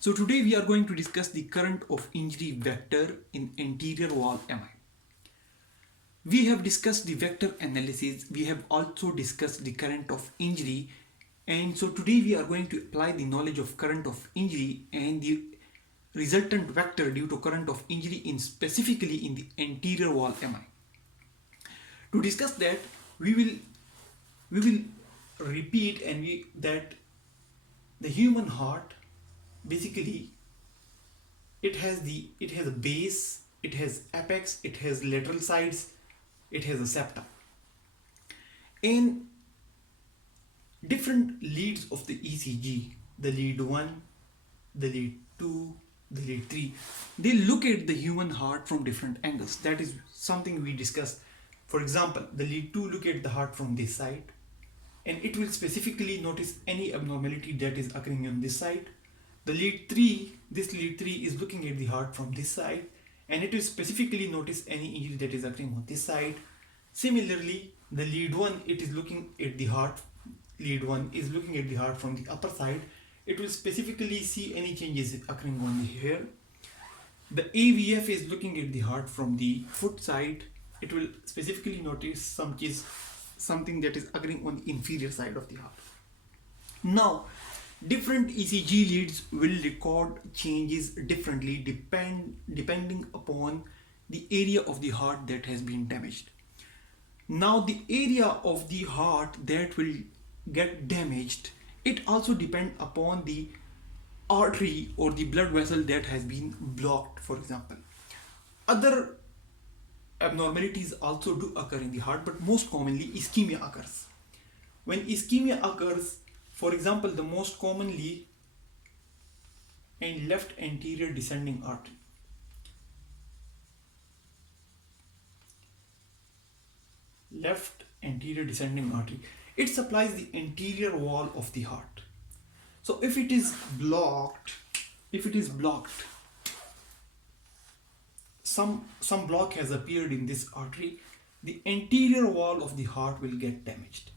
So today we are going to discuss the current of injury vector in anterior wall MI. We have discussed the vector analysis, we have also discussed the current of injury, and so today we are going to apply the knowledge of current of injury and the resultant vector due to current of injury in specifically in the anterior wall MI. To discuss that, we will repeat and we that the human heart basically it has a base, it has apex, it has lateral sides, it has a septum. In different leads of the ECG, the lead 1, the lead 2, the lead 3, they look at the human heart from different angles. That is something we discussed. For example, the lead 2 look at the heart from this side and it will specifically notice any abnormality that is occurring on this side. The lead 3, this lead 3 is looking at the heart from this side and it will specifically notice any injury that is occurring on this side. Similarly, the lead 1, it is looking at the heart, lead 1 is looking at the heart from the upper side. It will specifically see any changes occurring on here. The AVF is looking at the heart from the foot side. It will specifically notice something that is occurring on the inferior side of the heart. Now, different ECG leads will record changes differently depending upon the area of the heart that has been damaged. Now, the area of the heart that will get damaged, it also depends upon the artery or the blood vessel that has been blocked, for example. Other abnormalities also do occur in the heart, but most commonly ischemia occurs. When ischemia occurs, for example, the most commonly in left anterior descending artery. Left anterior descending artery. It supplies the anterior wall of the heart. So if it is blocked, some block has appeared in this artery, the anterior wall of the heart will get damaged.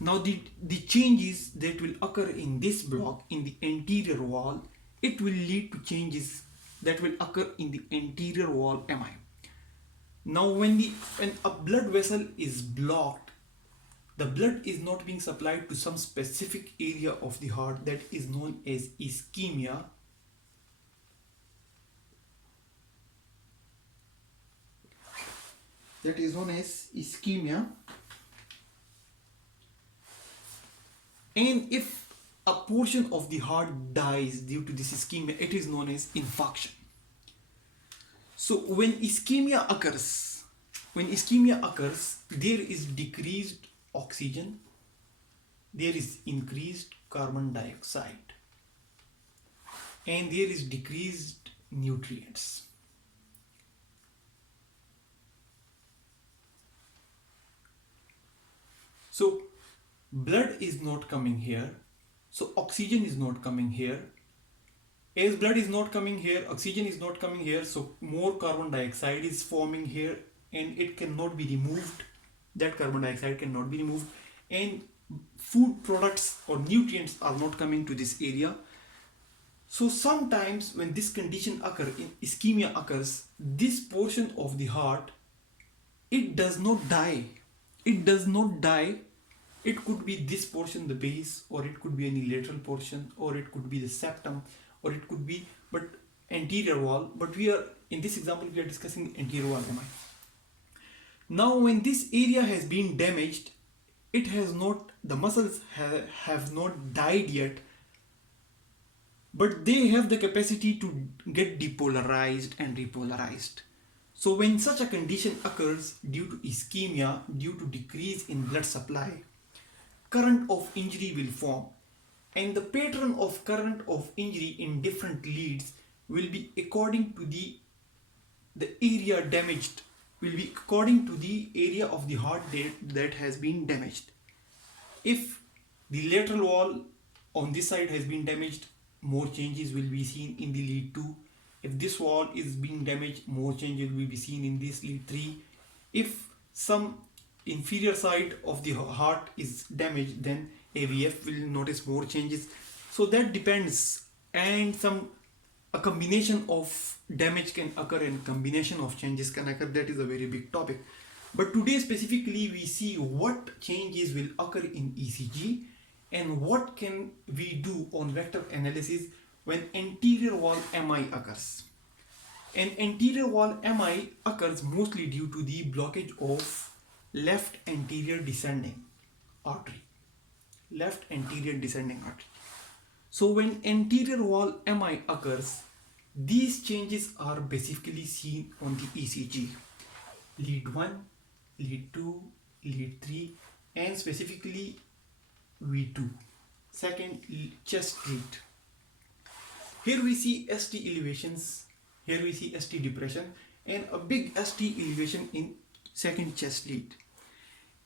Now the changes that will occur in this block in the anterior wall, it will lead to changes that will occur in the anterior wall MI. Now when a blood vessel is blocked, the blood is not being supplied to some specific area of the heart that is known as ischemia. That is known as ischemia. And if a portion of the heart dies due to this ischemia, it is known as infarction. So when ischemia occurs, there is decreased oxygen, there is increased carbon dioxide, and there is decreased nutrients. So blood is not coming here, so oxygen is not coming here. As blood is not coming here, oxygen is not coming here, so more carbon dioxide is forming here and it cannot be removed. That carbon dioxide cannot be removed and food products or nutrients are not coming to this area. So sometimes when this condition occurs, ischemia occurs, this portion of the heart, it does not die. It could be this portion, the base, or it could be any lateral portion, or it could be the septum, or it could be but anterior wall. But we are in this example we are discussing anterior wall MI. Now when this area has been damaged, the muscles have not died yet, but they have the capacity to get depolarized and repolarized. So when such a condition occurs due to ischemia, due to decrease in blood supply, current of injury will form, and the pattern of current of injury in different leads will be according to the area damaged, will be according to the area of the heart that has been damaged. If the lateral wall on this side has been damaged, more changes will be seen in the lead 2. If this wall is being damaged, more changes will be seen in this lead 3. If some inferior side of the heart is damaged, then AVF will notice more changes. So that depends and a combination of damage can occur and combination of changes can occur. That is a very big topic, but today specifically we see what changes will occur in ECG and what can we do on vector analysis when anterior wall MI occurs. An anterior wall MI occurs mostly due to the blockage of left anterior descending artery. Left anterior descending artery. So when anterior wall MI occurs, these changes are basically seen on the ECG. Lead 1, lead 2, lead 3 and specifically V2. Second, chest lead. Here we see ST elevations, here we see ST depression and a big ST elevation in second chest lead.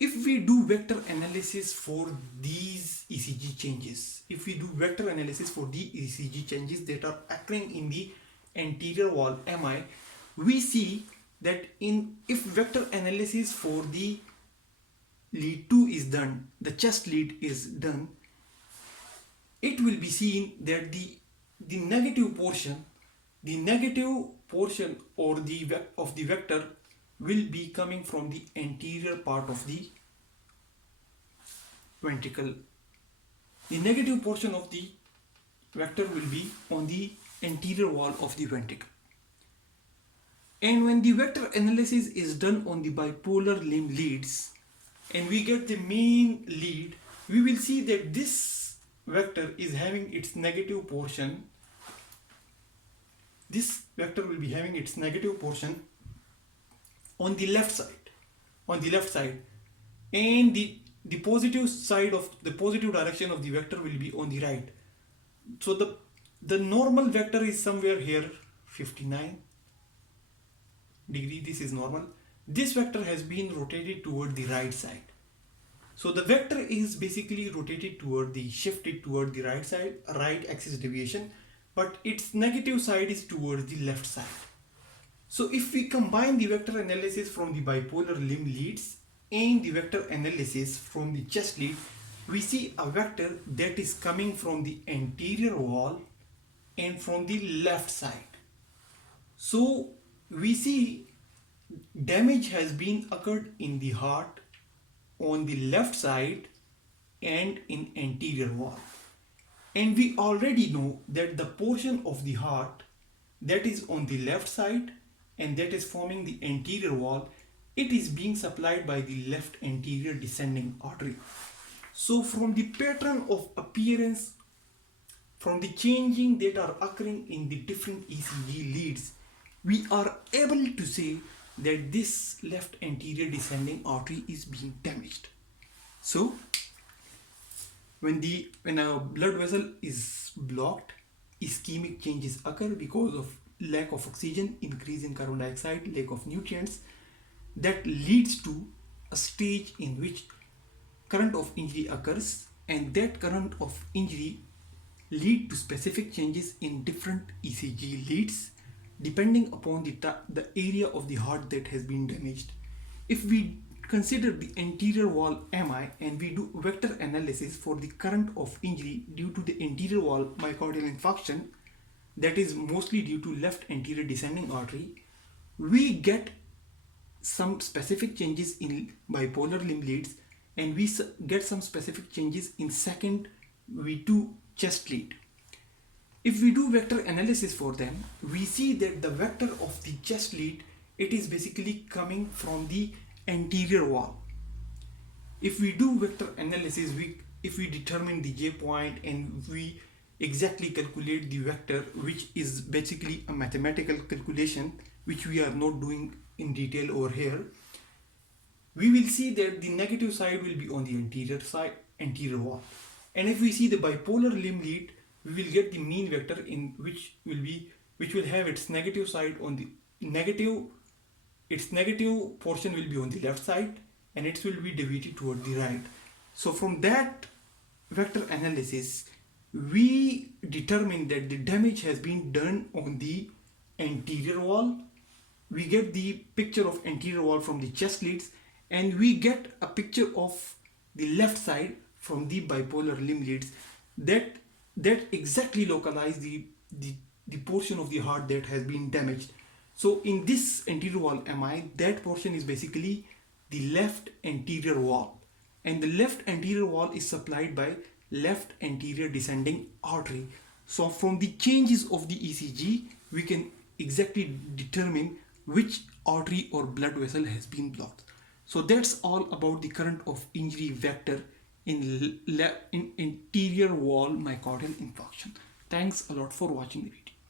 If we do vector analysis for these ECG changes, if we do vector analysis for the ECG changes that are occurring in the anterior wall MI, we see that if vector analysis for the lead 2 is done, the chest lead is done, it will be seen that the negative portion or of the vector will be coming from the anterior part of the ventricle. The negative portion of the vector will be on the anterior wall of the ventricle. And when the vector analysis is done on the bipolar limb leads and we get the main lead, we will see that this vector is having its negative portion. This vector will be having its negative portion on the left side, and the positive side of the positive direction of the vector will be on the right. So the normal vector is somewhere here 59 degree. This is normal. This vector has been rotated toward the right side. So the vector is basically shifted toward the right side, right axis deviation, but its negative side is towards the left side. So if we combine the vector analysis from the bipolar limb leads and the vector analysis from the chest lead, we see a vector that is coming from the anterior wall and from the left side. So we see damage has been occurred in the heart on the left side and in anterior wall. And we already know that the portion of the heart that is on the left side and that is forming the anterior wall, it is being supplied by the left anterior descending artery. So from the pattern of appearance, from the changing that are occurring in the different ECG leads, we are able to say that this left anterior descending artery is being damaged. So when a blood vessel is blocked, ischemic changes occur because of lack of oxygen, increase in carbon dioxide, lack of nutrients. That leads to a stage in which current of injury occurs, and that current of injury lead to specific changes in different ECG leads depending upon the area of the heart that has been damaged. If we consider the anterior wall MI and we do vector analysis for the current of injury due to the anterior wall myocardial infarction, that is mostly due to left anterior descending artery, we get some specific changes in bipolar limb leads and we get some specific changes in second V2 chest lead. If we do vector analysis for them, we see that the vector of the chest lead, it is basically coming from the anterior wall. If we do vector analysis, if we determine the J point and we exactly calculate the vector, which is basically a mathematical calculation which we are not doing in detail over here, we will see that the negative side will be on the anterior wall. And if we see the bipolar limb lead, we will get the mean vector in which will have its negative side on the its negative portion will be on the left side and it will be deviated toward the right. So from that vector analysis, we determine that the damage has been done on the anterior wall. We get the picture of anterior wall from the chest leads and we get a picture of the left side from the bipolar limb leads. That that exactly localize the portion of the heart that has been damaged. So in this anterior wall MI, that portion is basically the left anterior wall, and the left anterior wall is supplied by left anterior descending artery. So from the changes of the ECG, we can exactly determine which artery or blood vessel has been blocked. So that's all about the current of injury vector in anterior wall myocardial infarction. Thanks a lot for watching the video.